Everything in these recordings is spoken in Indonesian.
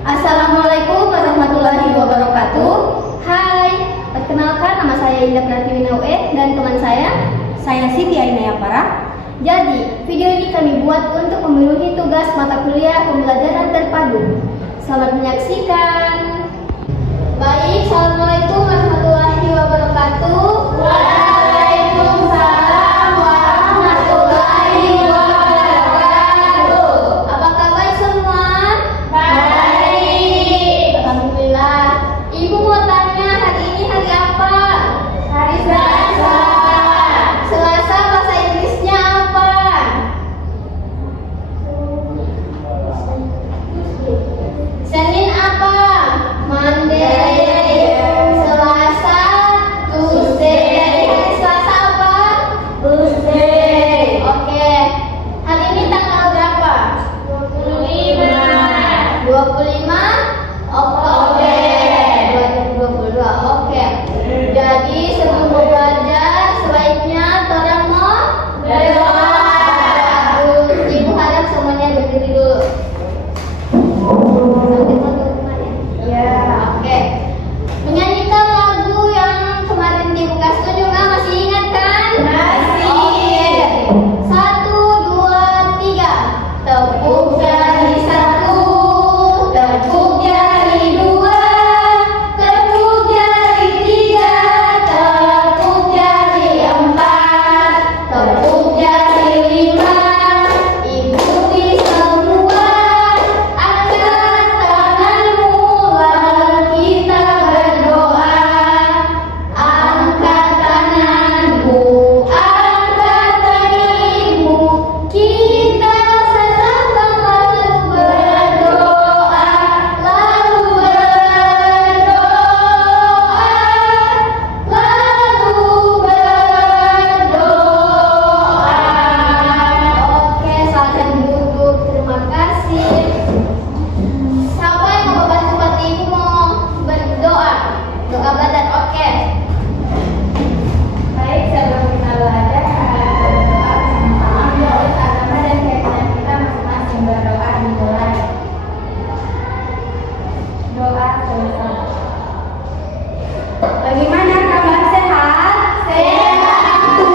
Assalamualaikum warahmatullahi wabarakatuh. Hai, perkenalkan nama saya Indah Pratiwina UE dan teman saya Siti Ainaya Para. Jadi, video ini kami buat untuk memenuhi tugas mata kuliah pembelajaran terpadu. Selamat menyaksikan. Baik, Assalamualaikum warahmatullahi wabarakatuh. Waalaikumsalam warahmatullahi wabarakatuh. Apa kabar semua? Baik. Alhamdulillah. Ibu mau tanya, hari ini hari apa? Hari Selasa. Selasa bahasa Inggrisnya apa? Senin apa? Monday. Selasa, Tuesday. Hari Selasa apa? Tuesday. Oke. Hari ini tanggal berapa? 25 Oktober 2022. Oke. Jadi sebelum belajar sebaiknya orang mau berdoa. Ibu harap semuanya berdiri dulu. Sambil teman-teman ya. Oke. Menyanyikan lagu yang kemarin Ibu kasih tunjuk, masih ingat kan? Masih. Oke. 1, 2, 3. Tepuk jari 1, tepuk jari 2, tepuk jari 3, tepuk jari 4, tepuk jari 5. Ikuti semua, angkat tanganmu lalu kita berdoa. Angkat tanganmu, angkat tanganmu, kita sesama lalu berdoa, lalu berdoa, Oke, silakan duduk. Terima kasih. Siapa yang mau bantu ibu mau berdoa? Doa badan, oke. Baik, sebelum kita belajar, berdoa bersama-sama. Menurut agama dan keyakinan kita masing-masing, berdoa dimulai. Doa bersama. Bagaimana kabar, sehat? Sehat, Bu.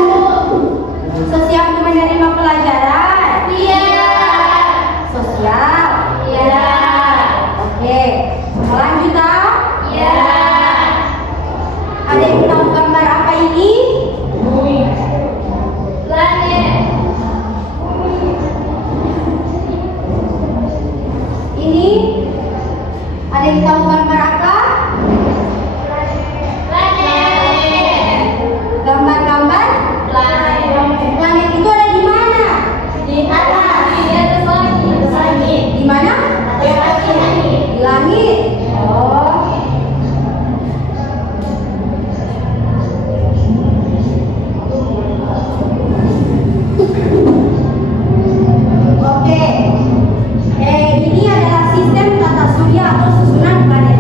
Siap menerima pelajaran? Iya. Sosial? Iya. Oke. Lanjutan? Iya. Ada yang tahu gambar apa ini? Planet. Ini? Ada yang tahu gambar apa? Planet. Gambar-gambar? Planet. Planet itu ada di mana? Di atas. Di atas langit. Di mana? Di atas langit. Di langit. Oh. Oke. Ini adalah sistem tata surya atau susunan planet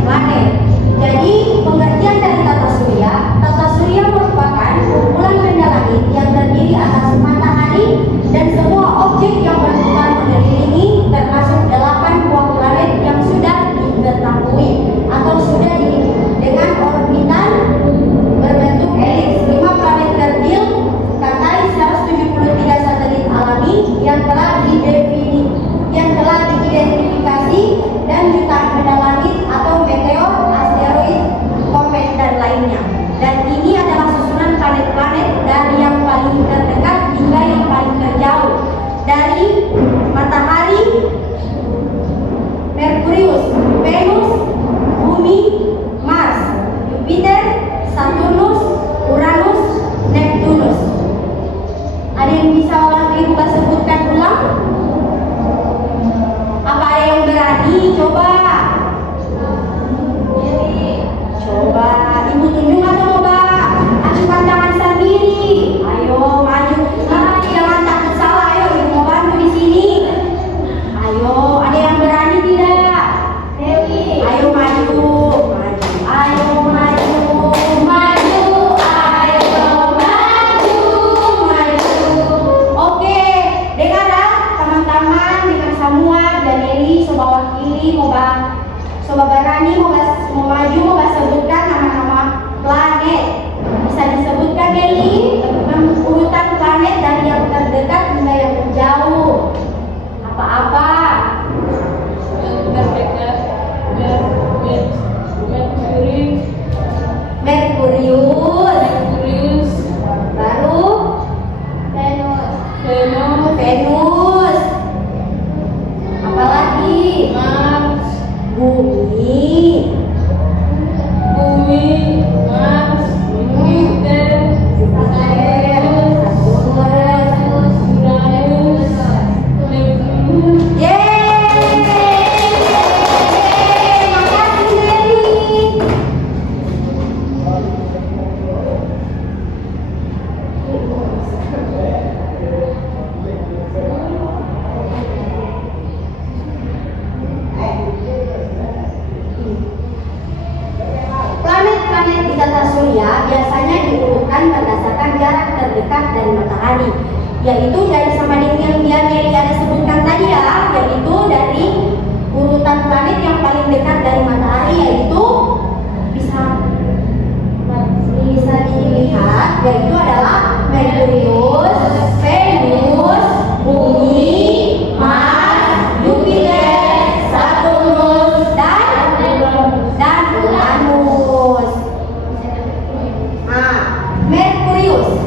Sobat Barani mau maju mau sebutkan nama-nama planet. Bisa disebutkan Deli urutan planet dari yang terdekat hingga yang terjauh. Apa-apa? Merkurius. Baru Venus. Apalagi? Mars, Bumi, Mars, Jupiter, Saturnus, Uranus, Neptunus. Makasih Dewi. Planet-planet di tata surya biasanya diurutkan berdasarkan jarak terdekat dari matahari, yaitu dari sama dengan yang Nelly ada sebutkan tadi ya, yaitu dari urutan planet yang paling dekat dari matahari, yaitu bisa dilihat, yaitu adalah Merkurius, Venus, Bumi, Mars, Jupiter, Saturnus, dan Uranus. Merkurius,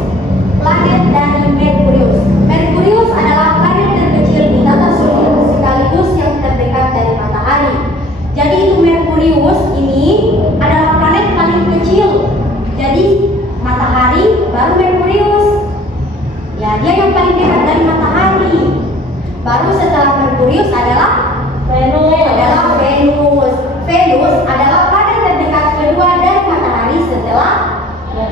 planet dari Merkurius. Merkurius adalah planet terkecil di tata surya sekaligus yang terdekat dari matahari. Jadi itu Merkurius ini adalah planet paling kecil. Jadi matahari baru Merkurius. Ya, dia yang paling dekat dari matahari. Baru setelah Merkurius adalah Venus. Venus adalah planet terdekat kedua dari matahari setelah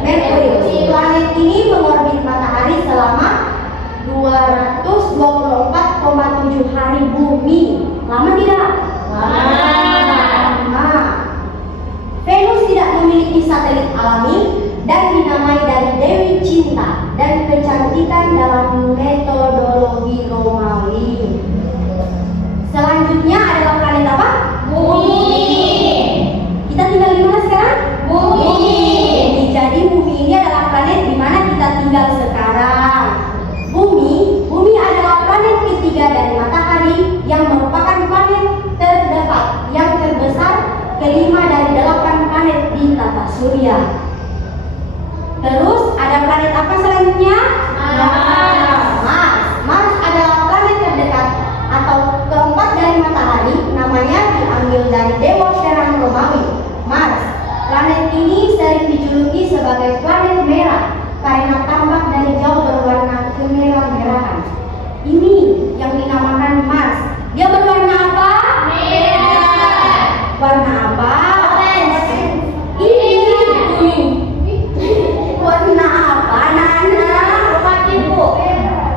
Merkurius. Planet ini mengorbit matahari selama 224,7 hari bumi. Lama tidak? Lama. Venus tidak memiliki satelit alami dan dinamai dari Dewi Cinta dan kecantikan dalam metodologi Romawi. Selanjutnya adalah planet apa? Bumi. Kita tinggal di mana sekarang? Bumi. Jadi bumi ini adalah planet di mana kita tinggal sekarang. Bumi adalah planet ketiga dari matahari yang merupakan planet terdekat yang terbesar, kelima dari 8 planet di tata surya. Terus ada planet apa selanjutnya? Mars adalah planet terdekat atau keempat dari matahari, namanya diambil dari dewa perang Romawi, Mars. Planet ini sering dijuluki sebagai planet merah karena tampak dari jauh berwarna kemerah-merahan. Ini yang dinamakan Mars. Dia berwarna apa? Merah. Warna apa? Orange. Ini warna apa, anak-anak?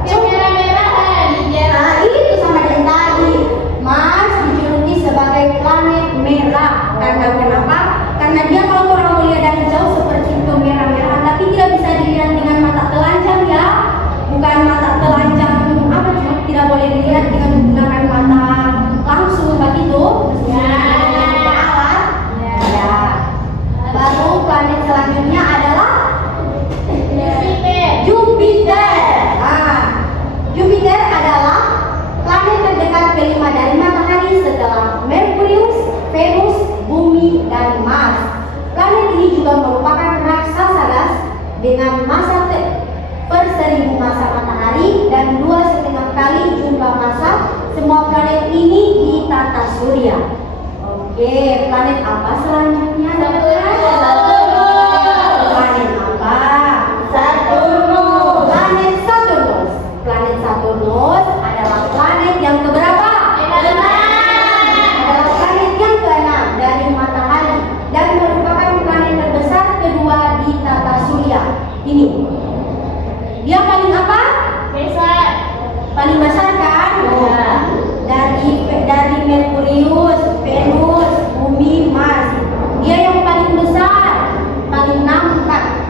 Kemerah-merahan. Nah, itu sama dengan tadi. Mars dijuluki sebagai planet merah. Karena kenapa? Karena dia kalau orang melihat dari jauh seperti itu merah-merahan, tapi tidak bisa dilihat dengan mata telanjang ya. Bukan mata telanjang apa, cuma tidak boleh dilihat dengan menggunakan mata langsung begitu. Alat. Ya. Baru planet selanjutnya adalah Jupiter. Jupiter adalah planet terdekat kelima dari matahari setelah Merkurius, Venus, Bumi, dan Mars. Planet ini juga merupakan raksasa gas dengan massa per 1000 massa matahari dan 2,5 kali jumlah massa semua planet ini di tata surya. Oke, planet apa selanjutnya? Planet apa? Saturnus. Planet Saturnus. Planet Saturnus adalah planet yang keberapa? Adalah planet yang keenam dari matahari dan merupakan planet terbesar kedua di tata surya. Ini. Dia paling apa? Besar. Paling besar kan? Ya. Dari Merkurius, Venus, Bumi, Mars. Dia yang paling besar, paling nampak.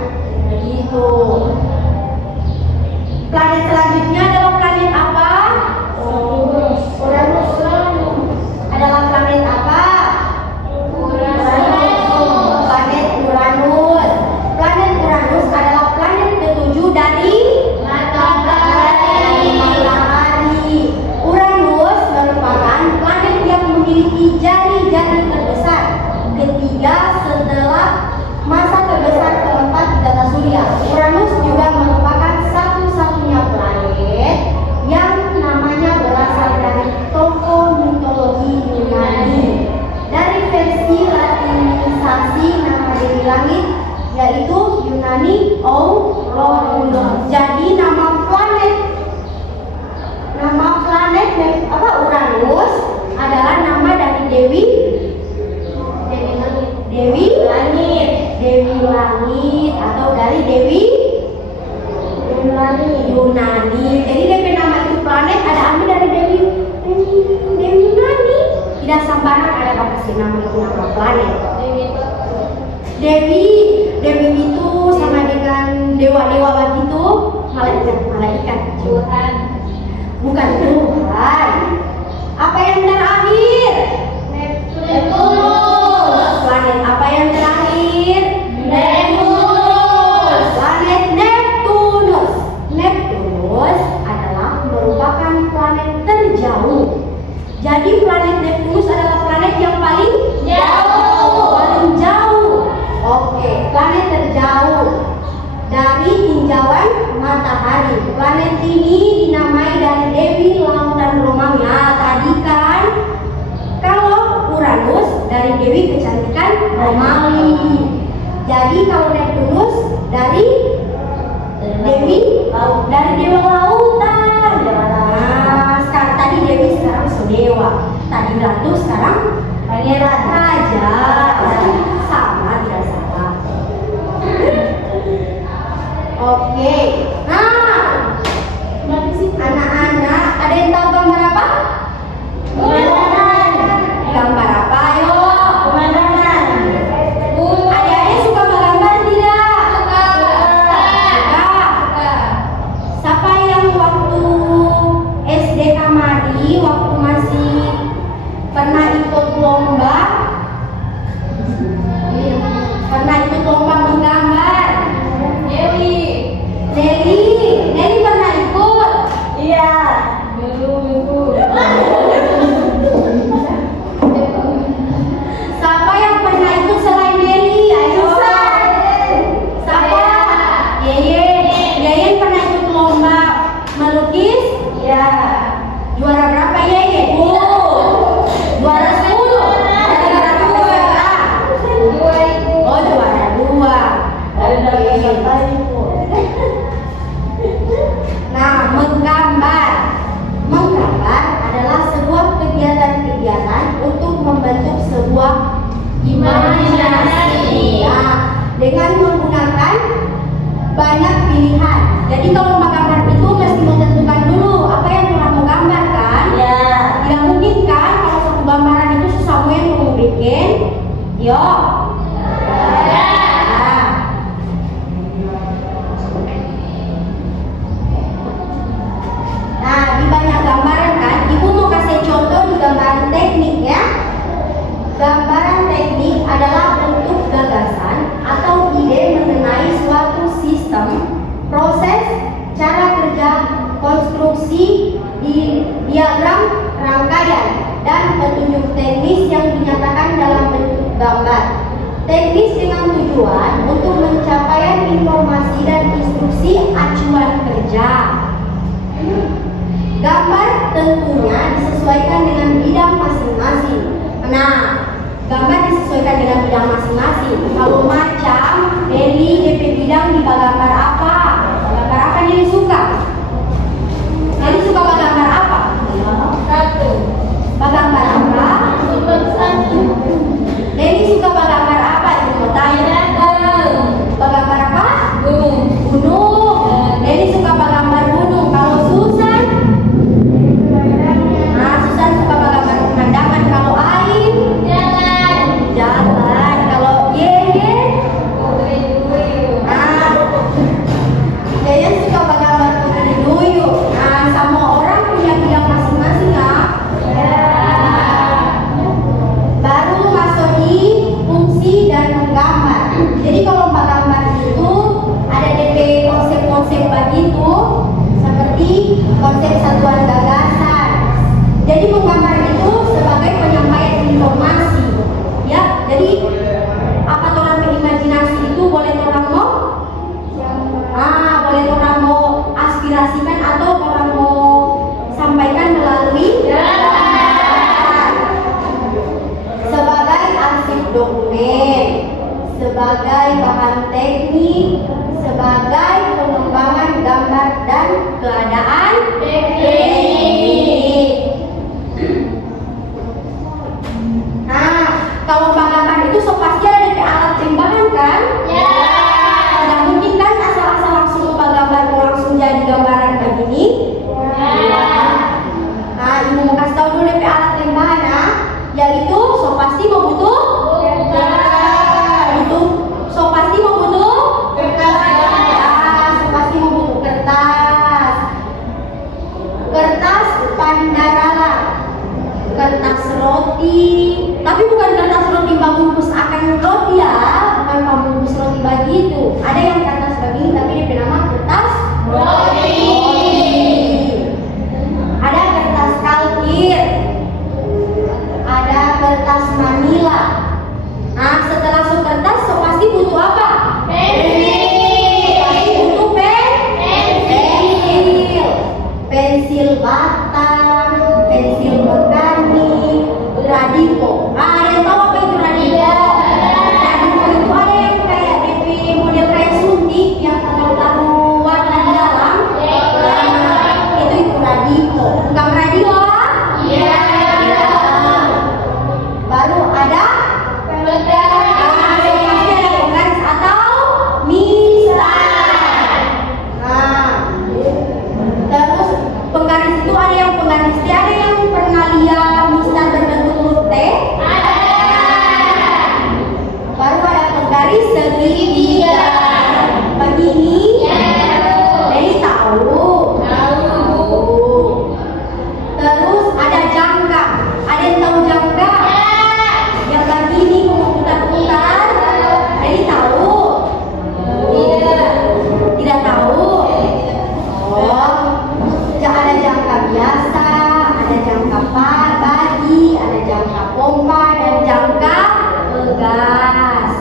Uranus. Jadi nama planet Uranus adalah nama dari Dewi Langit atau dari Dewi Yunani. Jadi DP nama itu planet ada ambil dari Dewi Yunani. Tidak sembarang ada kasih nama itu nama planet. Dewi itu sama dengan dewa-dewa begitu, malaikat. Tuhan. Bukan Tuhan. Apa yang terakhir? Neptunus. Planet apa yang terakhir? Neptunus. Planet Neptunus. Neptunus adalah merupakan planet terjauh. Jadi planet Neptunus adalah planet yang paling jauh. Oke, planet terjauh dari tinjauan matahari. Planet ini dinamai dari Dewi Lautan Romawi. Nah, tadi kan kalau Uranus dari Dewi Kecantikan Romawi. Jadi kalau Neptunus dari Dewa Lautan. Nah, sekarang tadi Dewi, sekarang Sudewa. Tadi Ratu, sekarang Raja. Sama, tidak salah. Oke. Nah, anak-anak, ada yang tahu gambar apa? Gambar apa? Ayo. Adik-adik suka menggambar tidak? Suka. Siapa yang waktu SD kamari, waktu masih pernah ikut lomba? Pernah ikut lomba menggambar? Nelly pernah ikut? Iya. Belum. Siapa yang pernah ikut selain Nelly? Ayo. Siapa? Yeyen pernah ikut lomba melukis? Iya. Juara berapa Yeyen? Juara 10. Juara berapa? Oh, juara 2. Nah, menggambar adalah sebuah kegiatan untuk membentuk sebuah imajinasi. Nah, dengan menggunakan banyak pilihan. Jadi kalau menggambar itu mesti menentukan dulu apa yang orang mau gambar kan? Iya. Tidak mungkin kan kalau satu gambaran itu sesuatu yang mau bikin. Yo. Nah, di banyak gambaran kan, Ibu mau kasih contoh di gambaran teknik ya. Gambaran teknik adalah bentuk gagasan atau ide mengenai suatu sistem, proses, cara kerja, konstruksi, diagram, rangkaian, dan petunjuk teknis yang dinyatakan dalam bentuk gambar. Teknis dengan tujuan untuk pencapaian informasi dan instruksi acuan kerja. Gambar tentunya disesuaikan dengan bidang masing-masing. Nah, gambar disesuaikan dengan bidang masing-masing. Kalau macam Nelly DP bidang di gambar apa? Gambar apa Nelly suka? Nelly suka gambar apa? Gambar apa? Nelly suka gambar apa? Ibu mau tanya. Gambar apa? Gunung. Nelly suka gambar gunung. Kalau Susan? Nah, Susan suka gambar pemandangan. Kalau Ain? Jalan. Kalau Yeye? Nah, Yeye suka gambar putri duyung. Nah, sama orang punya bidang masing-masing ya. Baru masuk di fungsi dan menggambar. Jadi kalau menggambar itu ada DP konsep-konsep begitu, seperti konsep satuan gagasan. Jadi menggambar itu sebagai penyampaian informasi, ya. Jadi apa orang berimajinasi itu boleh orang mau, boleh orang mau aspirasikan atau orang mau sampaikan melalui gambar. Sebagai arsip dokumen, sebagai bahan teknik, sebagai pengembangan gambar dan keadaan teknik. Nah, kalau gambar itu so pasti ada di alat tembakan kan? Ya. Tidak mungkin kan asal-asal langsung gambar langsung jadi gambaran begini. Ya. Nah, ibu mau kasih tahu dulu DP alat tembakan ya, yaitu so pasti membutuh itu so pasti membutuh kertas pandarala, kertas roti, tapi bukan kertas roti bungkus akan roti ya, bukan pembungkus roti begitu. Ada yang kertas begini tapi dia nama kertas roti. Ada kertas kalkir, ada kertas manila. Nah, setelah so kertas so pasti butuh apa? Pasti butuh pensil batang, pensil mekanik, radiko. Ada yang tahu apa itu radiko? Radiko itu ada yang kayak DP model kayak suntik yang tahu warna di dalam. Itu radiko. Bukan radio? Iya. Baru ada penggaris atau misal. Nah, terus penggaris itu ada yang penggaris T, ada yang pernah lihat misal berbentuk huruf T? Ada. Baru ada penggaris segitiga begini. Jadi tahu. Terus ada jangka. Ada yang tahu jangka? Yang begini mau putar-putar. Jadi tahu? Tidak tahu. Oh, ada jangka biasa, ada jangka bagi, ada jangka pompa dan jangka pegas.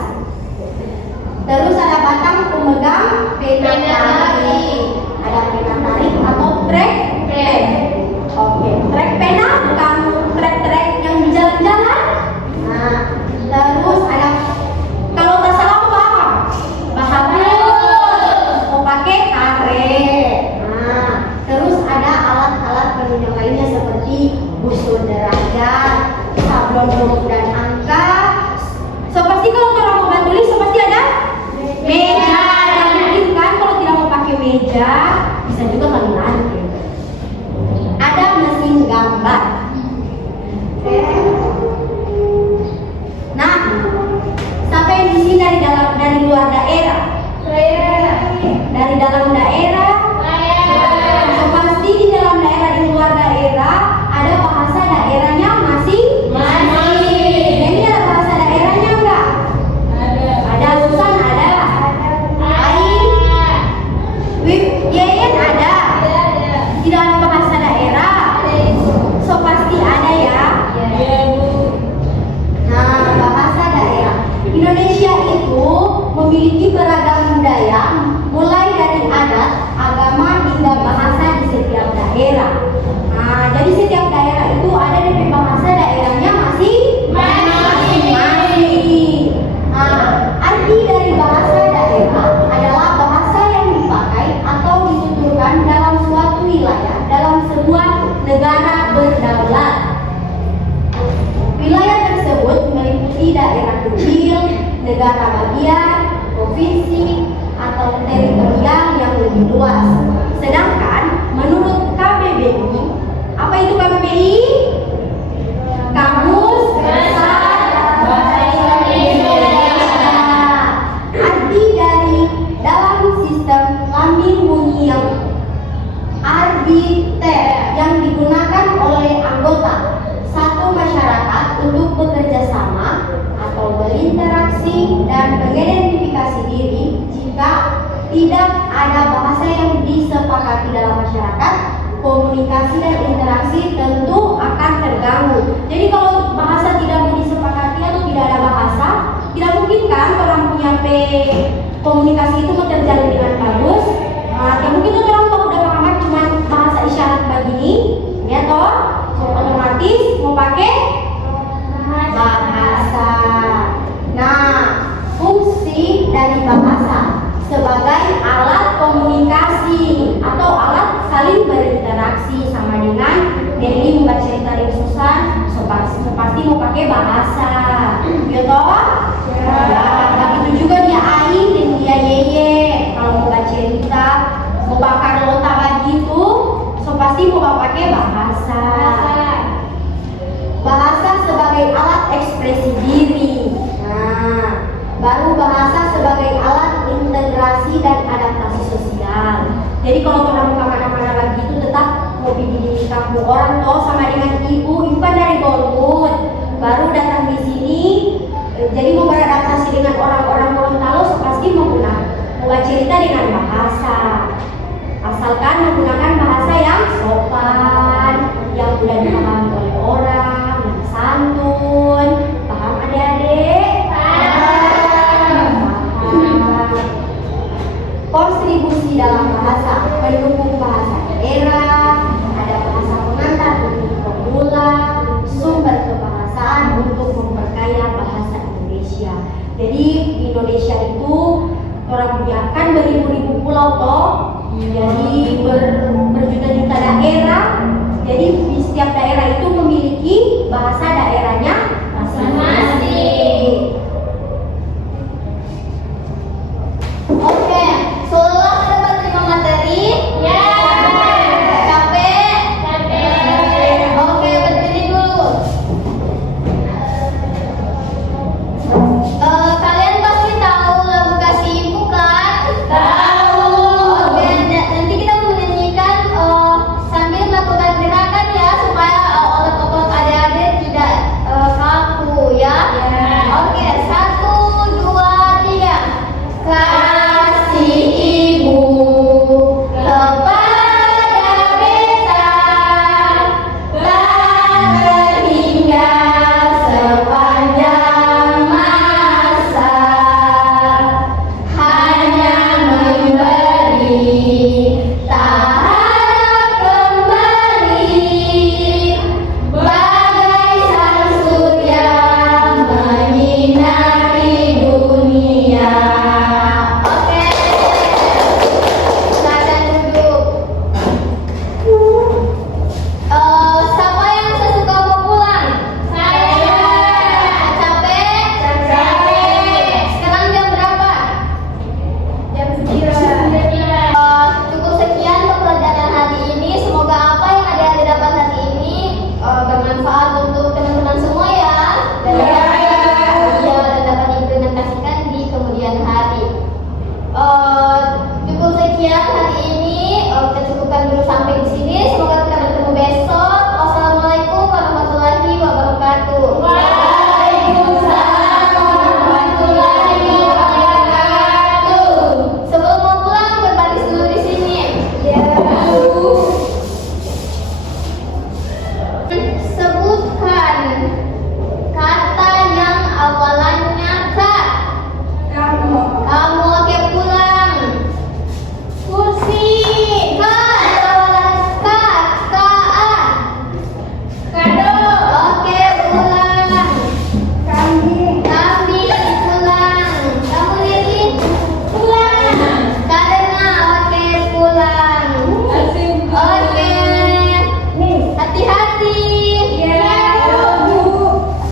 Terus ada batang pemegang pena tarik. Ada pena tarik atau trek pen. Oke, trek pena bukan trek-trek yang di jalan-jalan. Nah, terus ada kalau tak salah apa? Bahabus. Mau pakai karet. Nah, terus ada alat-alat penunjang lainnya seperti busur derajat, sablon huruf dan angka. So pasti kalau orang mau bantu tulis, so pasti ada meja. Yang mungkin kan kalau tidak mau pakai meja, bisa juga kali lantai. Ada mesin gambar. Nah, sampai di sini dari luar daerah. Dari dalam daerah. So pasti di dalam daerah, di luar daerah ada bahasa daerahnya masing-masing. Jadi ada bahasa daerahnya enggak? Ada Susan ada. Yeyen ada. Tidak ada bahasa daerah. So pasti ada ya. Nah, bahasa daerah. Indonesia itu memiliki beragam budaya, mulai dari adat, agama hingga bahasa di setiap daerah. Nah, jadi setiap daerah itu ada dari bahasa daerahnya masing-masing. Nah, arti dari bahasa daerah adalah bahasa yang dipakai atau dituturkan dalam suatu wilayah dalam sebuah negara berdaulat. Wilayah tersebut meliputi daerah kecil, negara bagian, provinsi, atau teritorial yang lebih luas. Sedangkan menurut KBBI, apa itu KBBI? Kamus Besar Bahasa Indonesia. Arti dari dalam sistem kelamin bunyi yang arbiter yang digunakan oleh anggota satu masyarakat untuk bekerja sama atau berinteraksi dan mengidentifikasi diri. Jika tidak ada bahasa yang disepakati dalam masyarakat, komunikasi dan interaksi tentu akan terganggu. Jadi kalau bahasa tidak mau disepakati atau tidak ada bahasa, tidak mungkin kan orang punya komunikasi itu mau terjalin dengan bagus. Nah, mungkin tuh orang kalau udah paham cuma bahasa isyarat begini, ya toh, otomatis mau pakai bahasa. Nah, fungsi atau alat saling berinteraksi, sama dengan Dewi membaca cerita dari Susan, pasti mau pakai bahasa, ya toh? Ya, begitu juga dia Ain dan dia Yeye. Kalau mau baca cerita, mau bakar lota begitu, pasti mau pakai bahasa. Bahasa sebagai alat ekspresi diri. Nah, baru bahasa sebagai alat integrasi dan adaptasi sosial. Jadi kalau orang kemana-mana lagi itu tetap mau pergi di kampung orang toh sama dengan ibu kan dari Golput, baru datang di sini, jadi mau beradaptasi dengan orang-orang Gorontalo pasti mau cerita dengan bahasa, asalkan menggunakan bahasa yang sopan, yang mudah dipahami oleh orang, yang santun. Paham adik-adik? Paham. Kontribusi dalam bahasa, pendukung bahasa daerah, ada bahasa pengantar untuk pemula, sumber kebahasaan untuk memperkaya bahasa Indonesia. Jadi di Indonesia itu orang punya kan beribu-ribu pulau toh, jadi berjuta-juta daerah. Jadi di setiap daerah itu memiliki bahasa daerahnya